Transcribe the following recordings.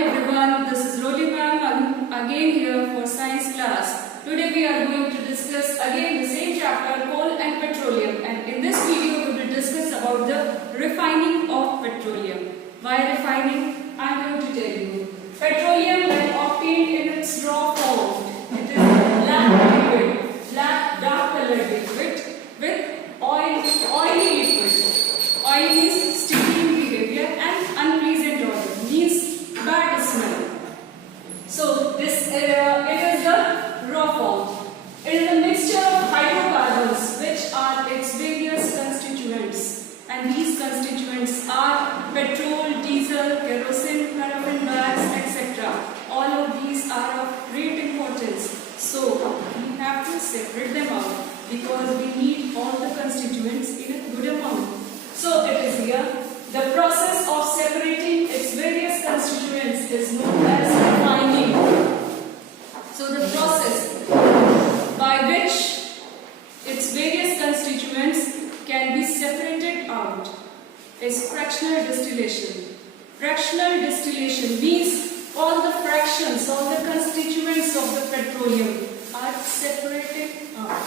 everyone, this is Roli ma'am again here for science class. Today we are going to discuss again the same chapter, coal and petroleum, and in this video we will discuss about the refining of petroleum. Why refining? I am going to tell you. Petroleum when obtained in its raw form, it is black liquid, black dark colored liquid with oily liquid. Oil is sticky in behavior and unpleasant odor, means bad smell. So this it is the raw form. It is a mixture of hydrocarbons which are its various constituents, and these constituents are petrol, diesel, kerosene, paraffin wax, etc. All of these are of great importance. So we have to separate them out because we need all the constituents in a good amount. So it is here. The process of separating its various constituents is known as refining. So the process by which its various constituents can be separated out is fractional distillation. Fractional distillation means all the fractions, all the constituents of the petroleum are separated out.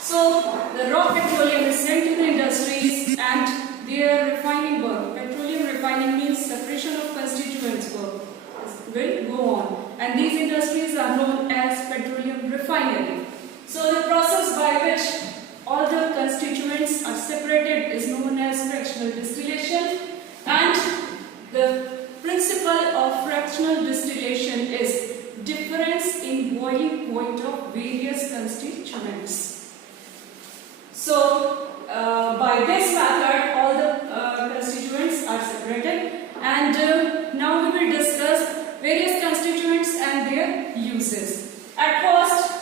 So the raw petroleum is sent to the industries and their refining work. Petroleum refining means separation of constituents work will go on, and these industries are known as petroleum refinery. So the process by which all the constituents are separated is known as fractional distillation, and the principle of fractional distillation is difference in boiling point of various constituents. So by this method all the constituents are separated, and now we will discuss various constituents and their uses. At first,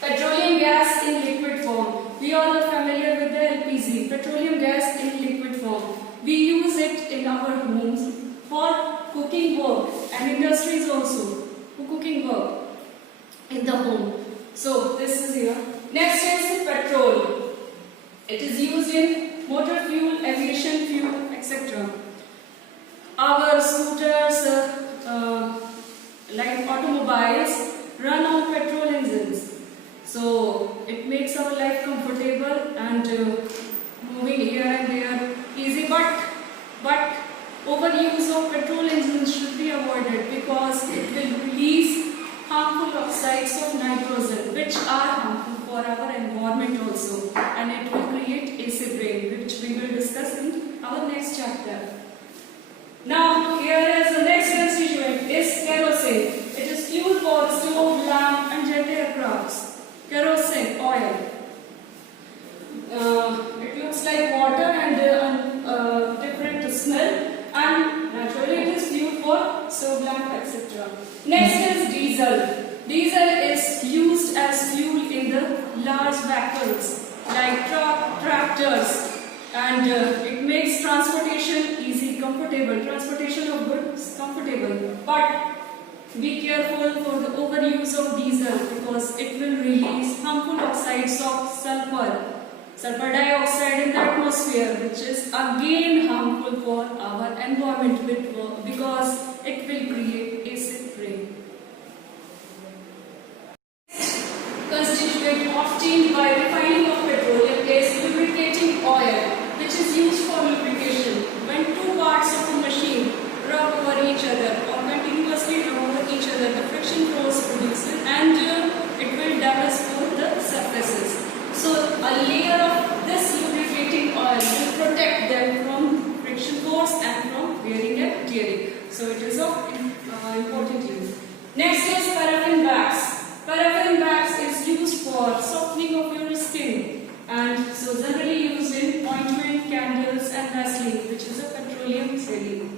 petroleum gas in liquid form. We all are familiar with the LPG, petroleum gas in liquid form. We use it in our homes for cooking work, and industries also for cooking work in the home. So this is here. Next is petrol. It is used in motor fuel, aviation fuel, etc. Our scooters, like automobiles, run on petrol engines. So it makes our life comfortable and moving here and there easy. But overuse of petrol engines should be avoided because it will release harmful oxides of nitrogen, which are harmful for our environment also, and it will create acid rain, which we will discuss in our next chapter. Now here is the next constituent is kerosene. It is fuel for stove, lamp and jet aircrafts. Kerosene oil. It looks like water and different smell, and naturally it is fuel for stove, lamp, etc. Next is diesel. Diesel is used as fuel in the large vehicles like tractors, and it makes transportation easy, comfortable. Transportation of goods comfortable. But be careful for the overuse of diesel because it will release harmful oxides of sulfur dioxide in the atmosphere, which is again harmful for our environment because it will create acid rain. Constituent obtained by refining of petroleum is lubricating oil, which is used for lubrication. When two parts of a machine rub over each other or continuously rub over each other, the friction force produces and it will damage both the surfaces. So a layer of this lubricating oil will protect them from friction force and from wearing and tearing. So it is of important use. Next is paraffin wax. Paraffin wax is used for softening of your skin, and so generally used in ointment, candles and Vaseline, which is a petroleum jelly.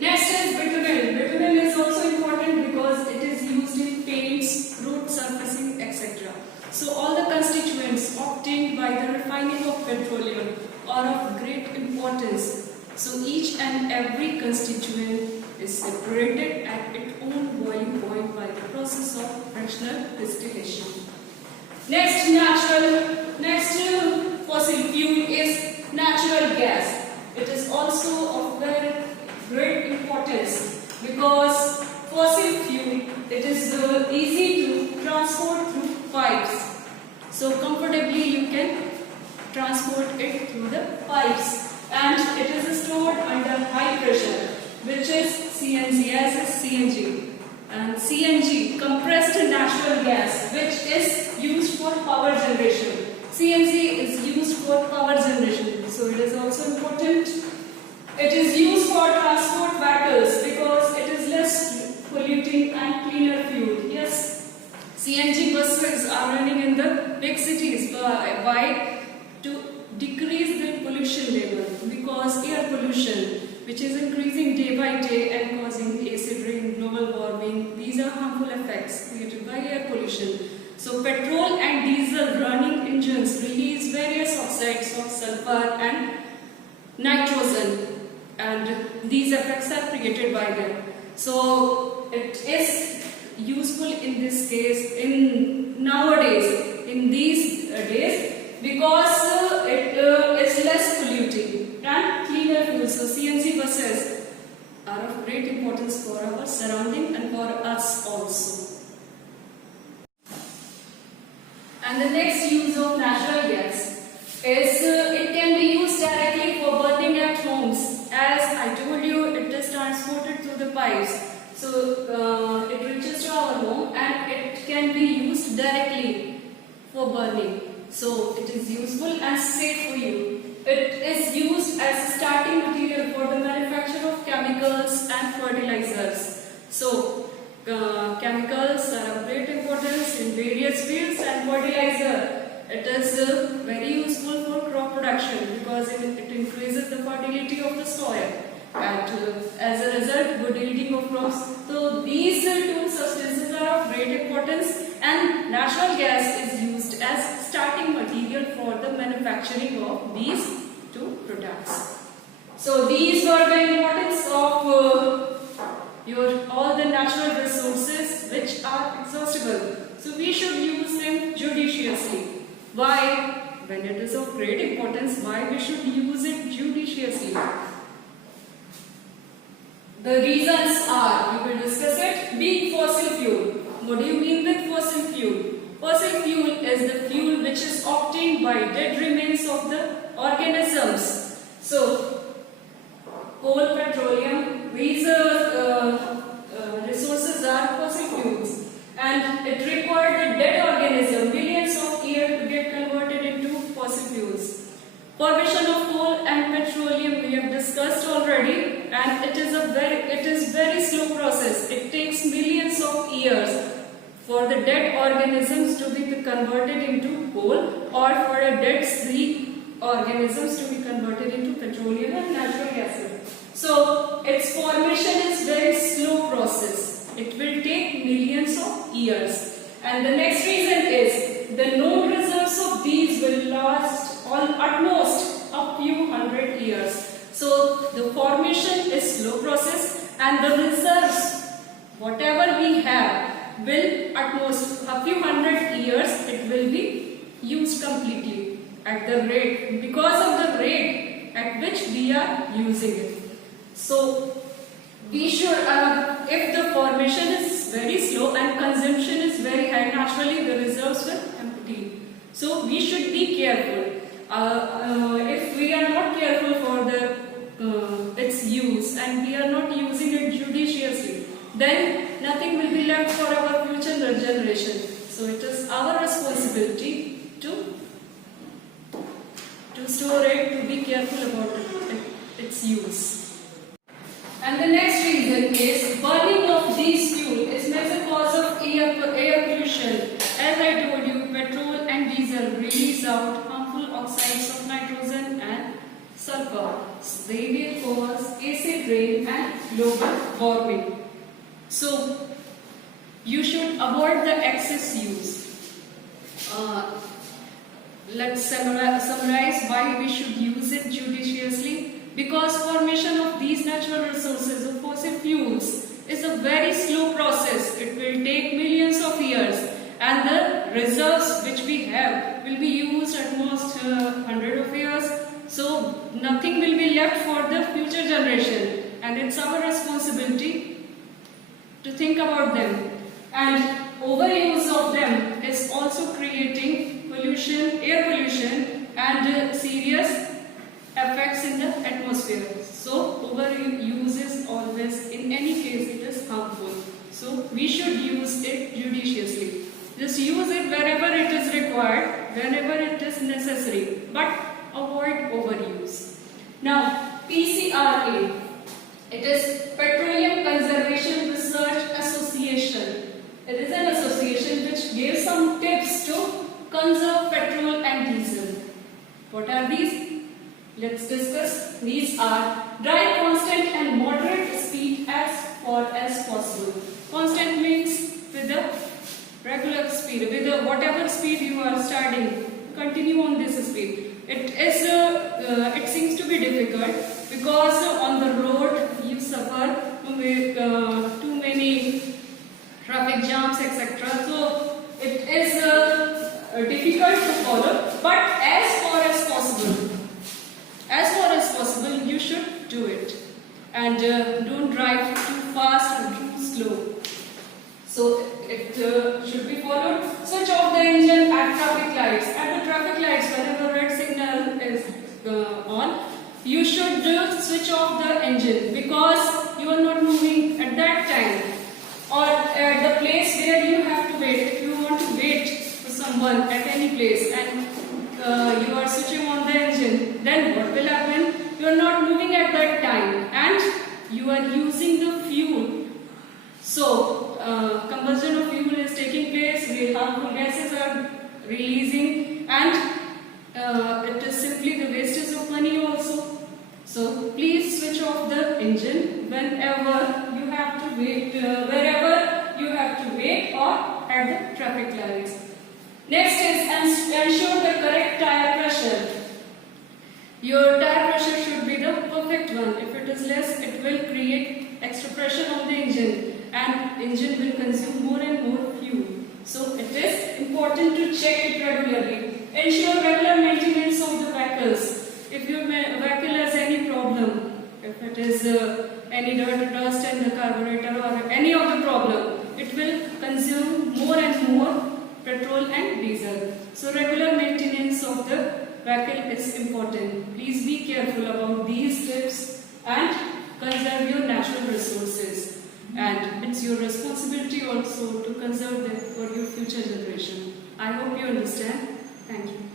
Next is bitumen. Bitumen is also important because it is used in paints, road surfacing, etc. So all the constituents obtained by the refining of petroleum are of great importance. So each and every constituent is separated at its own boiling point by the process of fractional distillation. Next fossil fuel is natural gas. It is also of very great importance is because fossil fuel, it is easy to transport through pipes. So comfortably you can transport it through the pipes, and it is stored under high pressure, which is CNG, as is CNG. And CNG, compressed natural gas, which is used for power generation. CNG is used for power generation, so it is also important. It is used for transport vehicles because it is less polluting and cleaner fuel. Yes, CNG buses are running in the big cities by to decrease the pollution level, because air pollution, which is increasing day by day and causing acid rain, global warming, these are harmful effects created by air pollution. So petrol and diesel running engines release various oxides of sulfur and nitrogen, and these effects are created by them. So it is useful in this case in nowadays, in these days, because it is less polluting and cleaner fuel. So CNG buses are of great importance for our surrounding and for us also. And the next use of natural gas is it can be used directly for burning at homes. As I told you, it is transported through the pipes. So it reaches to our home and it can be used directly for burning. So it is useful and safe for you. It is used as a starting material for the manufacture of chemicals and fertilizers. So chemicals are of great importance in various fields, and fertilizer, it is very useful for crop production because it increases the fertility of the soil, and as a result good yielding of crops. So these two substances are of great importance, and natural gas is used as starting material for the manufacturing of these two products. So these were the importance of all the natural resources which are exhaustible. So we should use them judiciously. Why? When it is of great importance, why we should use it judiciously? The reasons are, we will discuss it. Being fossil fuel. What do you mean with fossil fuel? Fossil fuel is the fuel which is obtained by dead remains of the organisms. So, coal, petroleum, these resources are fossil fuels, and it required the dead organism millions of years to get converted into fossil fuels. Formation of coal and petroleum we have discussed already, and it is very slow process. It takes millions of years for the dead organisms to be converted into coal, or for a dead sea organisms to be converted into petroleum and natural gases. So its formation is very slow process. It will take millions of years. And the next reason is the known reserves of these will last on at most a few hundred years. So the formation is slow process, and the reserves, whatever we have, will at most a few hundred years it will be used completely at the rate, because of the rate at which we are using it. So we should, if the formation is very slow and consumption is very high, naturally the reserves will empty. So we should be careful. If we are not careful for its use and we are not using it judiciously, then nothing will be left for our future generation. So it is our responsibility to store it, to be careful about its use. And the next reason is burning of these fuel is major cause of air pollution. As I told you, petrol and diesel release out harmful oxides of nitrogen and sulfur. They will cause acid rain and global warming. So you should avoid the excess use. Let's summarize why we should use it judiciously. Because formation of these natural resources of fossil fuels is a very slow process. It will take millions of years, and the reserves which we have will be used at most 100 of years. So nothing will be left for the future generation, and it's our responsibility to think about them. And overuse of them is also creating pollution, air pollution, and serious effects in the atmosphere. So overuse is always, in any case, it is harmful. So we should use it judiciously. Just use it wherever it is required, whenever it is necessary, but avoid overuse. Now, PCRA, it is Petroleum Conservation Research Association. It is an association which gives some tips to conserve petrol and diesel. What are these? Let's discuss. These are drive constant and moderate speed as far as possible. Constant means with the regular speed, with the whatever speed you are starting, continue on this speed. It seems to be difficult because on the road you suffer with too many traffic jams, etc. So it is difficult to follow, but as far as possible, you should do it. And don't drive too fast or too slow. So it should be followed. Switch off the engine at traffic lights. At the traffic lights, whenever red signal is on, you should switch off the engine because you are not moving at that time. Or at the place where you have to wait. If you want to wait for someone at any place and you are switching on the engine, then what will happen? You are not moving at that time and you are using the fuel. So, combustion of fuel is taking place, harmful gases are releasing, and it is simply the wastage of money also. So, please switch off the engine whenever you have to wait, wherever you have to wait, or at the traffic lights. Next is ensure the correct tire pressure. Your tire pressure should be the perfect one. If it is less, it will create extra pressure on the engine and engine will consume more and more fuel. So it is important to check it regularly. Ensure regular maintenance of the vehicles. If your vehicle has any problem, if it is any dirt, dust in the carburetor or any of the problem, it will consume more and more petrol and diesel. So regular maintenance of the vehicle is important. Please be careful about these tips and conserve your natural resources. And it's your responsibility also to conserve them for your future generation. I hope you understand. Thank you.